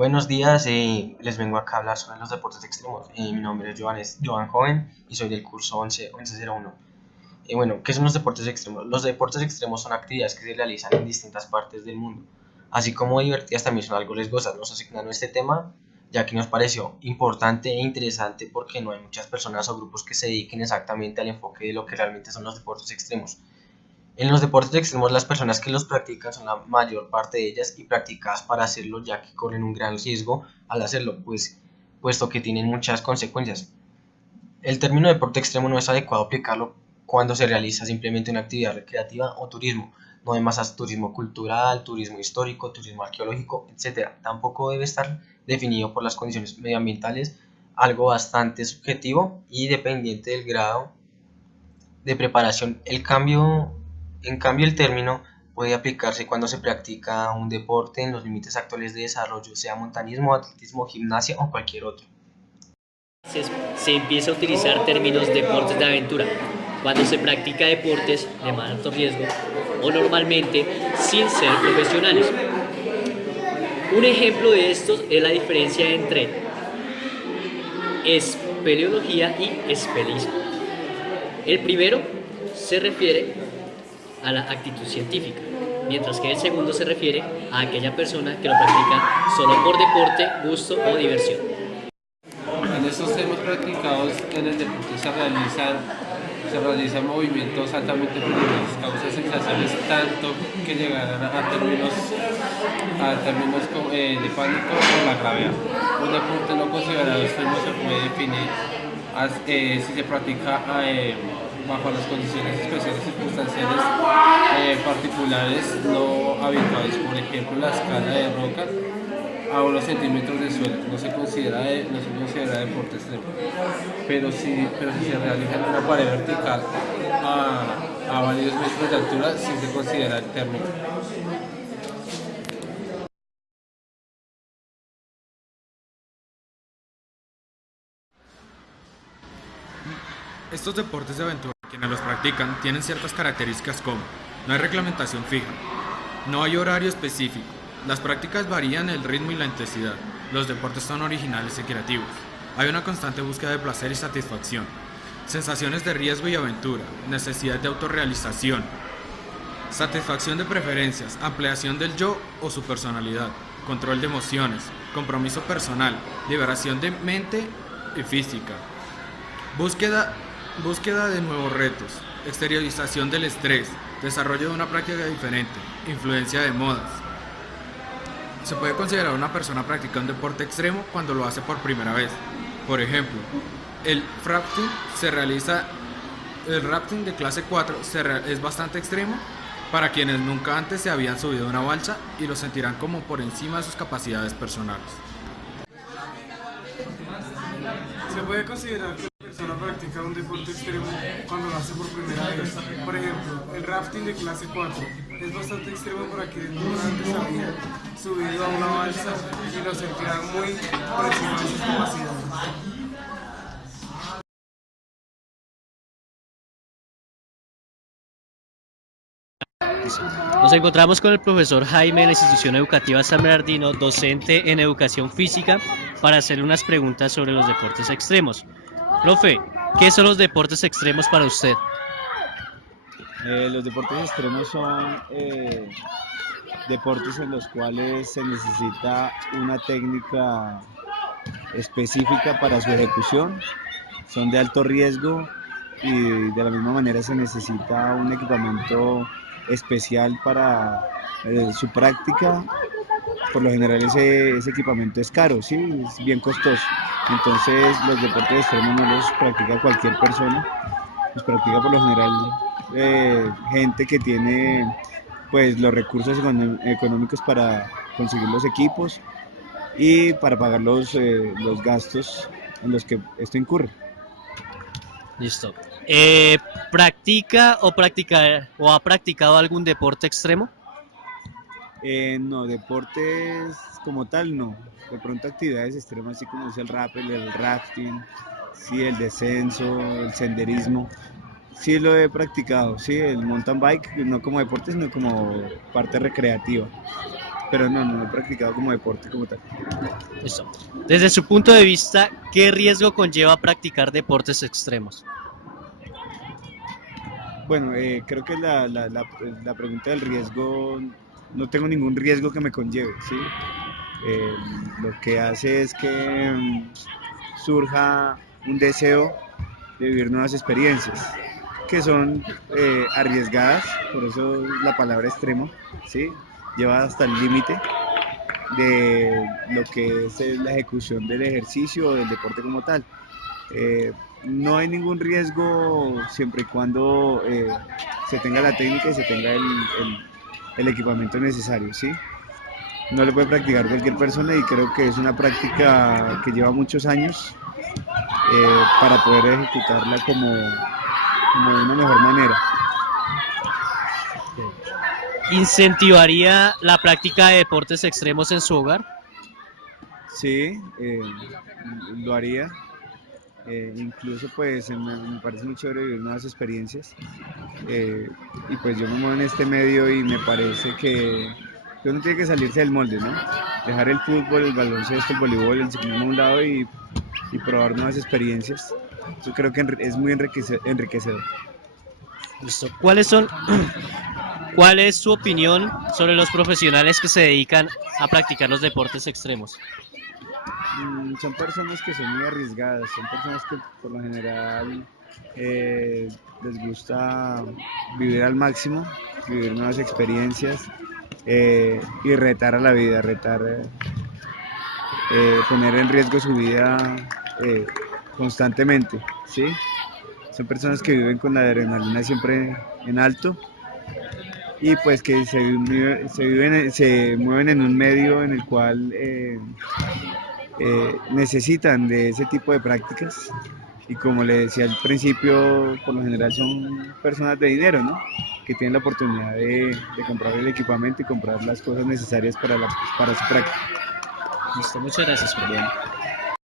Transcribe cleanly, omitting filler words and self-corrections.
Buenos días, les vengo acá a hablar sobre los deportes extremos. Mi nombre es Joan Joven y soy del curso 1101. Bueno, ¿qué son los deportes extremos? Los deportes extremos son actividades que se realizan en distintas partes del mundo, así como divertidas también son algo riesgosas. Nos asignaron este tema ya que nos pareció importante e interesante porque no hay muchas personas o grupos que se dediquen exactamente al enfoque de lo que realmente son los deportes extremos. En los deportes extremos, las personas que los practican son la mayor parte de ellas y practicadas para hacerlo, ya que corren un gran riesgo al hacerlo, puesto que tienen muchas consecuencias. El término deporte extremo no es adecuado aplicarlo cuando se realiza simplemente una actividad recreativa o turismo. No hay más turismo cultural, turismo histórico, turismo arqueológico, etc. Tampoco debe estar definido por las condiciones medioambientales, algo bastante subjetivo y dependiente del grado de preparación. En cambio, el término puede aplicarse cuando se practica un deporte en los límites actuales de desarrollo, sea montañismo, atletismo, gimnasia o cualquier otro. Se empieza a utilizar términos deportes de aventura cuando se practica deportes de más alto riesgo o normalmente sin ser profesionales. Un ejemplo de estos es la diferencia entre espeleología y espelismo. El primero se refiere a la actitud científica, mientras que el segundo se refiere a aquella persona que lo practica solo por deporte, gusto o diversión. En estos temas practicados en el deporte se realizan movimientos altamente peligrosos, causan sensaciones tanto que llegarán a términos de pánico o la gravedad. Un deporte no considerado extremo se puede definir si se practica bajo las condiciones especiales circunstanciales particulares no habituales, por ejemplo la escala de roca a unos centímetros de suelo. No se considera deporte extremo, pero si se realiza en una pared vertical a varios metros de altura, sí se considera el término. Estos deportes de aventura, quienes los practican, tienen ciertas características como: no hay reglamentación fija, no hay horario específico, las prácticas varían el ritmo y la intensidad, los deportes son originales y creativos, hay una constante búsqueda de placer y satisfacción, sensaciones de riesgo y aventura, necesidad de autorrealización, satisfacción de preferencias, ampliación del yo o su personalidad, control de emociones, compromiso personal, liberación de mente y física, búsqueda de nuevos retos, exteriorización del estrés, desarrollo de una práctica diferente, influencia de modas. Se puede considerar una persona practica un deporte extremo cuando lo hace por primera vez. Por ejemplo, el rafting de clase 4 es bastante extremo para quienes nunca antes se habían subido a una balsa y lo sentirán como por encima de sus capacidades personales. Se puede considerar que la persona practica un deporte extremo cuando lo hace por primera vez. Por ejemplo, el rafting de clase 4 es bastante extremo para quienes nunca antes habían subido a una balsa y lo sentirán muy por encima de sus capacidades. Nos encontramos con el profesor Jaime de la institución educativa San Bernardino, docente en educación física, para hacerle unas preguntas sobre los deportes extremos. Profe, ¿qué son los deportes extremos para usted? Los deportes extremos son deportes en los cuales se necesita una técnica específica para su ejecución, son de alto riesgo y de la misma manera se necesita un equipamiento especial para su práctica. Por lo general ese equipamiento es caro, ¿sí? Es bien costoso. Entonces los deportes extremos no los practica cualquier persona, los practica por lo general gente que tiene pues los recursos económicos para conseguir los equipos y para pagar los gastos en los que esto incurre. Listo. ¿Practica o ha practicado algún deporte extremo? No, deportes como tal no. De pronto actividades extremas así como es el rappel, el rafting, sí, el descenso, el senderismo. Sí lo he practicado, sí, el mountain bike, no como deporte, sino como parte recreativa. pero no he practicado como deporte como tal. Listo. Desde su punto de vista, ¿qué riesgo conlleva practicar deportes extremos? Bueno, creo que la pregunta del riesgo, no tengo ningún riesgo que me conlleve, ¿sí? Lo que hace es que surja un deseo de vivir nuevas experiencias, que son arriesgadas, por eso la palabra extremo, ¿sí? Lleva hasta el límite de lo que es la ejecución del ejercicio o del deporte como tal. Eh, no hay ningún riesgo siempre y cuando se tenga la técnica y se tenga el equipamiento necesario, ¿sí? No le puede practicar cualquier persona y creo que es una práctica que lleva muchos años para poder ejecutarla como de una mejor manera. ¿Incentivaría la práctica de deportes extremos en su hogar? Sí, lo haría. Incluso pues me parece muy chévere vivir nuevas experiencias. Y pues yo me muevo en este medio y me parece que uno tiene que salirse del molde, ¿no? Dejar el fútbol, el baloncesto, el voleibol, el ciclismo a un lado y probar nuevas experiencias. Yo creo que es muy enriquecedor. Listo. ¿Cuál es su opinión sobre los profesionales que se dedican a practicar los deportes extremos? Son personas que son muy arriesgadas, son personas que por lo general les gusta vivir al máximo, vivir nuevas experiencias y retar a la vida, poner en riesgo su vida constantemente, ¿sí? Son personas que viven con la adrenalina siempre en alto y pues que se mueven en un medio en el cual necesitan de ese tipo de prácticas y como le decía al principio, por lo general son personas de dinero, ¿no? Que tienen la oportunidad de comprar el equipamiento y comprar las cosas necesarias para su práctica. Listo, muchas gracias. Bueno.